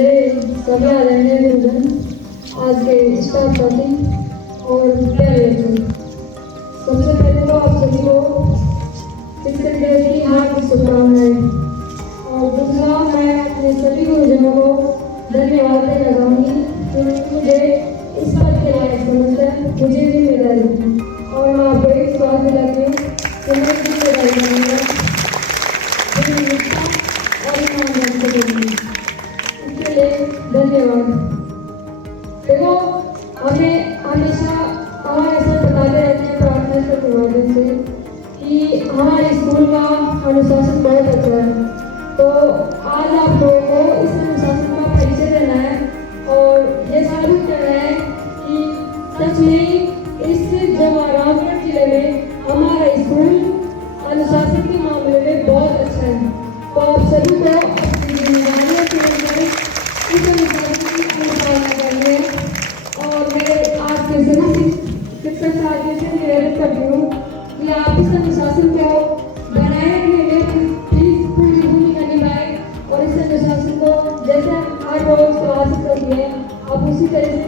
सभी आदरणीय गुरुजन, आज के स्टाफ साथी और प्यारे बच्चों, सबसे पहले तो आप सभी को शिक्षक दिवस की हार्दिक शुभकामनाएं। और दूसरा, मैं अपने सभी गुरुजनों को धन्यवाद देना चाहूँगी क्योंकि मुझे इस पद के लायक समझकर मुझे जिम्मेदारी दी और मैं आपको एक विश्वास दिलाती हूँ कि मैं जिम्मेदारी करूँगा और ईमानदारी से करूँगी। इसके लिए धन्यवाद। देखो, हमें हमेशा हमारे सर बताते रहते हैं प्रार्थना के माध्यम से कि हमारे स्कूल का अनुशासन बहुत अच्छा है। तो आज आप लोगों को इस अनुशासन का परिचय देना है और ये साबित करना है कि सच में इस जवाहरलाल जिले में हमारा स्कूल अनुशासन के मामले में बहुत अच्छा है। तो आप सभी को अपनी जिम्मेदारियों के अनुसार इस अनुशासन की अनुपालना करनी है। और मैं आज के सभी शिक्षक साथियों से निवेदन करती हूँ कि आप इस अनुशासन को बनाए रखने में प्लीज पूरी भूमिका निभाएं और इस अनुशासन को जैसे हर रोज क्लास करती है आप उसी तरह से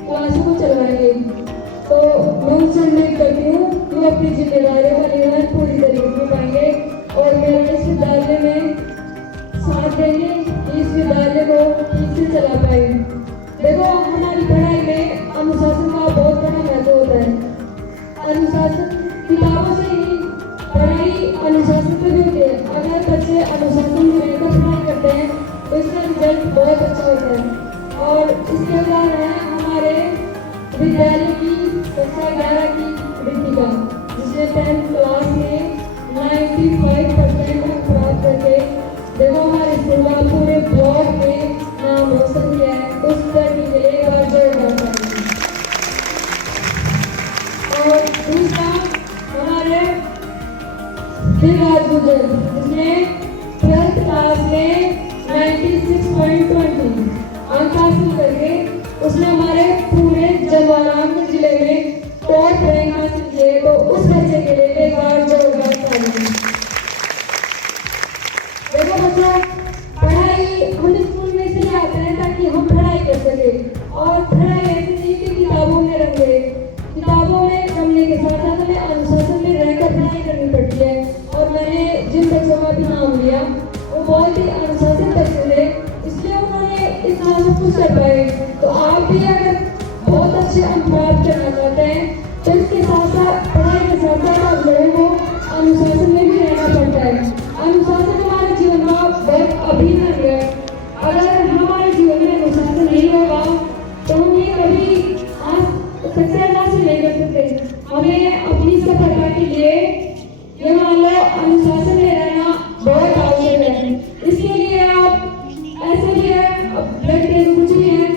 क्लासों को चलवाएंगे। तो मैं उनसे अनुरोध करती हूँ कि वो अपनी जिम्मेदारियों का निर्वहन पूरी तरीके से पाएंगे और मेरा इस विद्यालय में साथ देंगे कि इस विद्यालय को ठीक से चला पाएंगे। देखो, हमारी पढ़ाई में अनुशासन का बहुत बड़ा महत्व होता है। अनुशासन किताबों से ही पढ़ाई अनुशासन से भी होती है। अगर बच्चे अनुशासन में रहकर पढ़ाई करते हैं तो इसका रिजल्ट बहुत अच्छा होता है। और इसके उदाहरण है हमारे विद्यालय की कक्षा 11 की रितिका, जिसने 10th क्लास में 95% अंक प्राप्त करके देखो हमारे स्कूल का पूरे ब्लॉक में नाम रोशन किया है। उस लड़की के लिए एक बार जोरदार ताली। और दूसरा, हमारे दिलराज गुजर, जिसने 12th क्लास में 96.20 अंक हासिल करके उसने हमारे पूरे जवाहरलाल जिले में टॉप रैंक हासिल किए। तो उस बच्चे के लिए एक बार जोरदार ताली। देखो बच्चों, पढ़ाई हम स्कूल में इसलिए आते हैं ताकि हम पढ़ाई कर सके। और पढ़ाई ऐसी नहीं कि किताबों में रंगे, किताबों में रंगने के साथ साथ हमें अनुशासन में रहकर पढ़ाई करनी पड़ती है। और मैंने जिन बच्चों का भी नाम लिया वो बहुत ही अनुशासित बच्चे थे, इसलिए उन्होंने इस नाम को कर पाए। तो आप भी अगर बहुत अच्छे अंक प्राप्त करना चाहते हैं तो इसके साथ साथ पढ़ाई के साथ साथ आप लोगों को अनुशासन में भी रहना पड़ता है। अनुशासन हमारे जीवन का बहुत अभिन्न अंग है। अगर हमारे जीवन में अनुशासन नहीं होगा तो हम ये कभी सक्सेस हासिल नहीं कर सकते। हमें अपनी सफलता के लिए ये मान लो अनुशासन में रहना बहुत आवश्यक है। इसके लिए आप ऐसे भी है, लड़के कुछ भी है,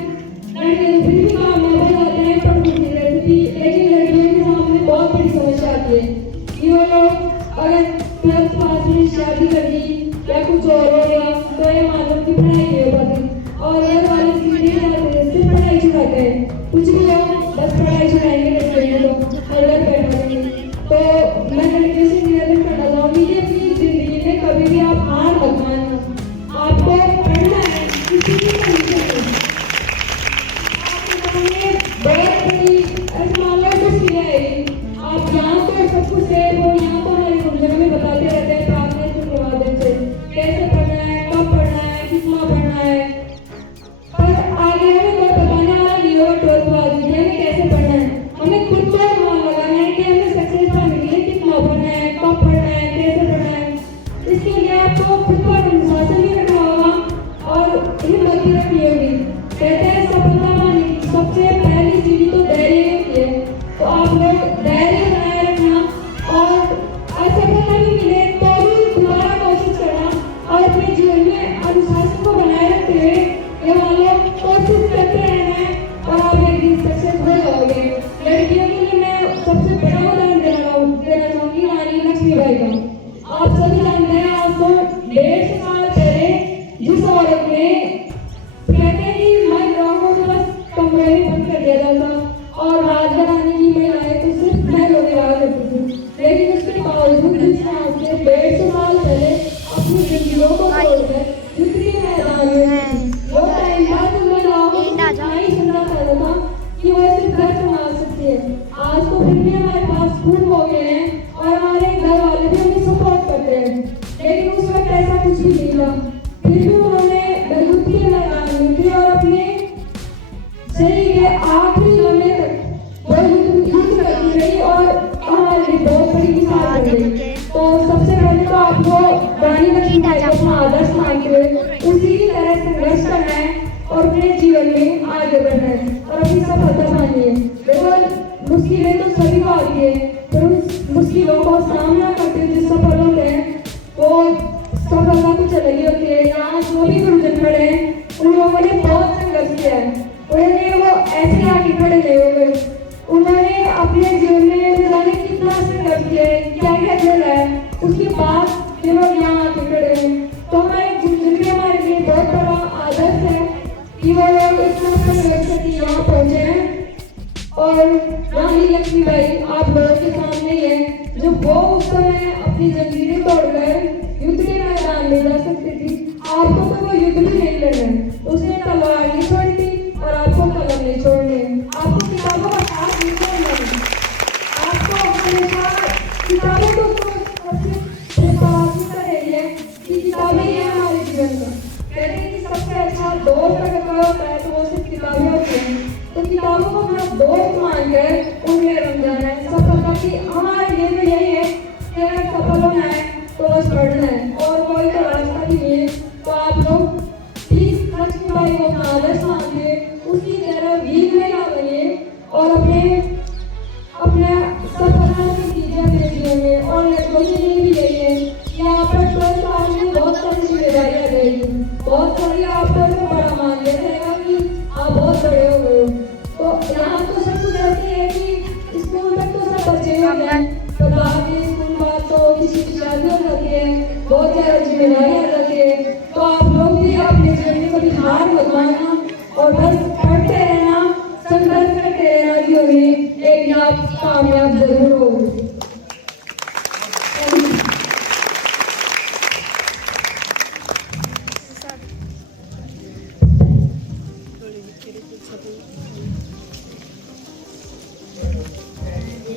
लड़के फिर भी कामयाब हो जाते हैं पर कुछ नहीं रहती, लेकिन लड़कियों के सामने बहुत बड़ी समस्या आती है कि वो लोग अगर 12th क्लास में शादी कर दी या कुछ और हो गया तो ये मालूम की पढ़ाई नहीं हो पाती और ये वाले सीधे जाते हैं, सिर्फ पढ़ाई छुड़ाते हैं। कुछ भी लोग बस पढ़ाई छुड़ाएंगे लड़कियों को हर घर बैठा देंगे। तो मैं लड़कियों से निवेदन करना चाहूँगी कि अपनी जिंदगी में कभी भी आप हार मत मानना। आपको पढ़ना है, किसी की कंडीशन नहीं। आपने बहुत बड़ी असमानता कुछ किया है। आप यहाँ तो सब कुछ है वो यहाँ तो हमारे गुरुजनों में बताते रहते हैं प्रार्थना के माध्यम से कैसे पढ़ना है, कब पढ़ना है, कितना पढ़ना है। पर आगे हमें कोई बताने वाला नहीं होगा 12th क्लास में हमें कैसे पढ़ना है। हमें खुद को मान लगाना है कि हमें सक्सेस पाने के लिए कितना पढ़ना है, कब पढ़ना है, कैसे पढ़ना है। इसके लिए आपको खुद को अनुशासन भी रखना होगा और हिम्मत भी रखनी होगी। कहते हैं सफलता पाने की सबसे पहली चीज तो धैर्य होती है। तो आप लोग धैर्य बनाए रखना और असफलता भी मिले तो भी दोबारा कोशिश करना और अपने जीवन में अनुशासन को बनाए रखते हुए ये वाले कोशिश करते रहना है और आप एक दिन सक्सेस हो जाओगे। लड़कियों के लिए मैं सबसे बड़ा उदाहरण देना चाहूँगी रानी लक्ष्मीबाई का। आप सभी जानते हैं आज तो 150 साल पहले जिस औरत ने कहते हैं कि महिलाओं को तो बस कमरे में बंद कर दिया जाता और राज घराने की महिलाएं तो सिर्फ महलों में रहा करती थी, लेकिन उसके बावजूद जिस तरह से 150 साल पहले अपनी जिंदगियों को छोड़कर जितनी मैदान में वो टाइम शरीर के आखिरी लम्हे तक वो युद्ध करती रही और हमारे लिए बहुत बड़ी मिसाल बन गई। तो सबसे पहले तो आपको रानी लक्ष्मीबाई को अपना आदर्श मानते हुए उसी की तरह संघर्ष करना है और अपने जीवन में आगे बढ़ना है और अपनी सफलता पानी है। देखो मुश्किलें तो सभी को आती है, पर उस मुश्किलों को सामना करते हुए जो सफल होते हैं वो सफलता कुछ अलग ही होती है। यहाँ जो भी गुरुजन खड़े हैं उन लोगों ने बहुत संघर्ष किया है, उन्होंने वो ऐसे आगे खड़े नहीं हुए, उन्होंने अपने जीवन में जाने कितना संघर्ष किया है, क्या क्या झेला है, उसके बाद ये लोग यहाँ आके खड़े हैं। तो हमारे गुरुजन भी हमारे लिए बहुत बड़ा आदर्श है कि वो लोग इतना संघर्ष करके यहाँ पहुँचे हैं। और रानी लक्ष्मीबाई आप लोगों के सामने ही है जो वो उस समय अपनी जंजीरें तोड़कर युद्ध के मैदान में जा सकती थी। आपको तो वो युद्ध भी नहीं लड़ना, उसने तलवार नहीं छोड़ी थी और आपको कलम नहीं छोड़ने, आपको किताबों का साथ नहीं छोड़ना है। आपको हमेशा किताबें को सबसे है कि किताबें ही है हमारे जीवन का। कहते हैं कि सबसे अच्छा दोस्त अगर कोई होता है तो वो सिर्फ किताबें होती हैं। तो किताबों को अपना दोस्त मानकर उनमें रम जाना है। सफलता की हमारे लिए तो यही है कि अगर सफल होना है तो बस पढ़ना है और कोई तो रास्ता भी नहीं है। तो आप लोग प्लीज लक्ष्मीबाई को अपना आदर्श मानिए, उसी तरह वीर में ना बनिए और अपने सफलता की चीजें अपने जीवन में। और लड़कों के लिए भी यही है कि यहाँ पर 12 साल में बहुत सारी जिम्मेदारियां रहेगी, बहुत सारी आप पर बड़ा मान लिया जाएगा कि आप बहुत बड़े हो गए हो। तो यहाँ तो सब कुछ ऐसे है कि स्कूल तक तो सब बच्चे हो गए, पर बाद में स्कूल बाद तो किसी की शादी हो जाती है, बहुत ज़्यादा जिम्मेदारी आ जाती है। तो आप लोग भी अपने जीवन में कभी हार मत मानना और बस पढ़ते रहना, संघर्ष करते रहना कि उन्हें एक दिन आप कामयाब जरूर होंगे।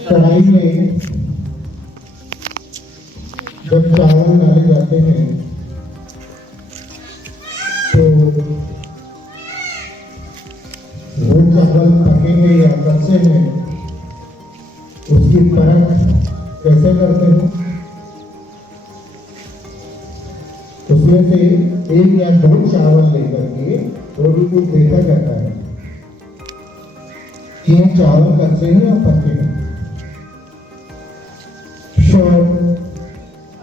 कढ़ाई में जब चावल डाले जाते हैं तो वो चावल पकेंगे या कच्चे हैं उसकी परख कैसे करते हैं? उसमें से 1 या 2 चावल लेकर के और उनको देखा जाता है कि ये चावल कच्चे हैं या पके हैं।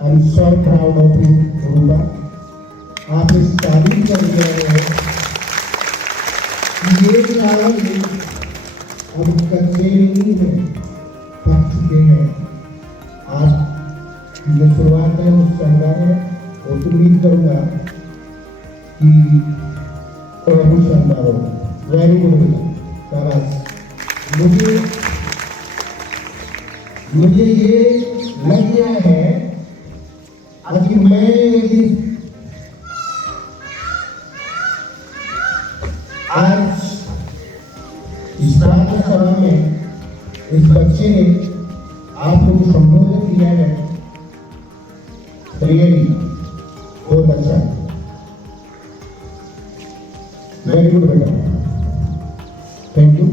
I'm so proud of you, Rupa. आप इस तारीफ कर रहे हैं कि ये चावल अब कच्चे नहीं हैं, पक चुके हैं। आज जो शुरुआत है उस शानदार है और उम्मीद करूंगा कि और भी शानदार होगा। वेरी गुड शाबाश। मुझे ये लग गया है कि मैं आज इस सभा में इस बच्चे ने आपको जो संबोधित किया है रियली बहुत अच्छा, वेरी गुड बेटा, थैंक यू।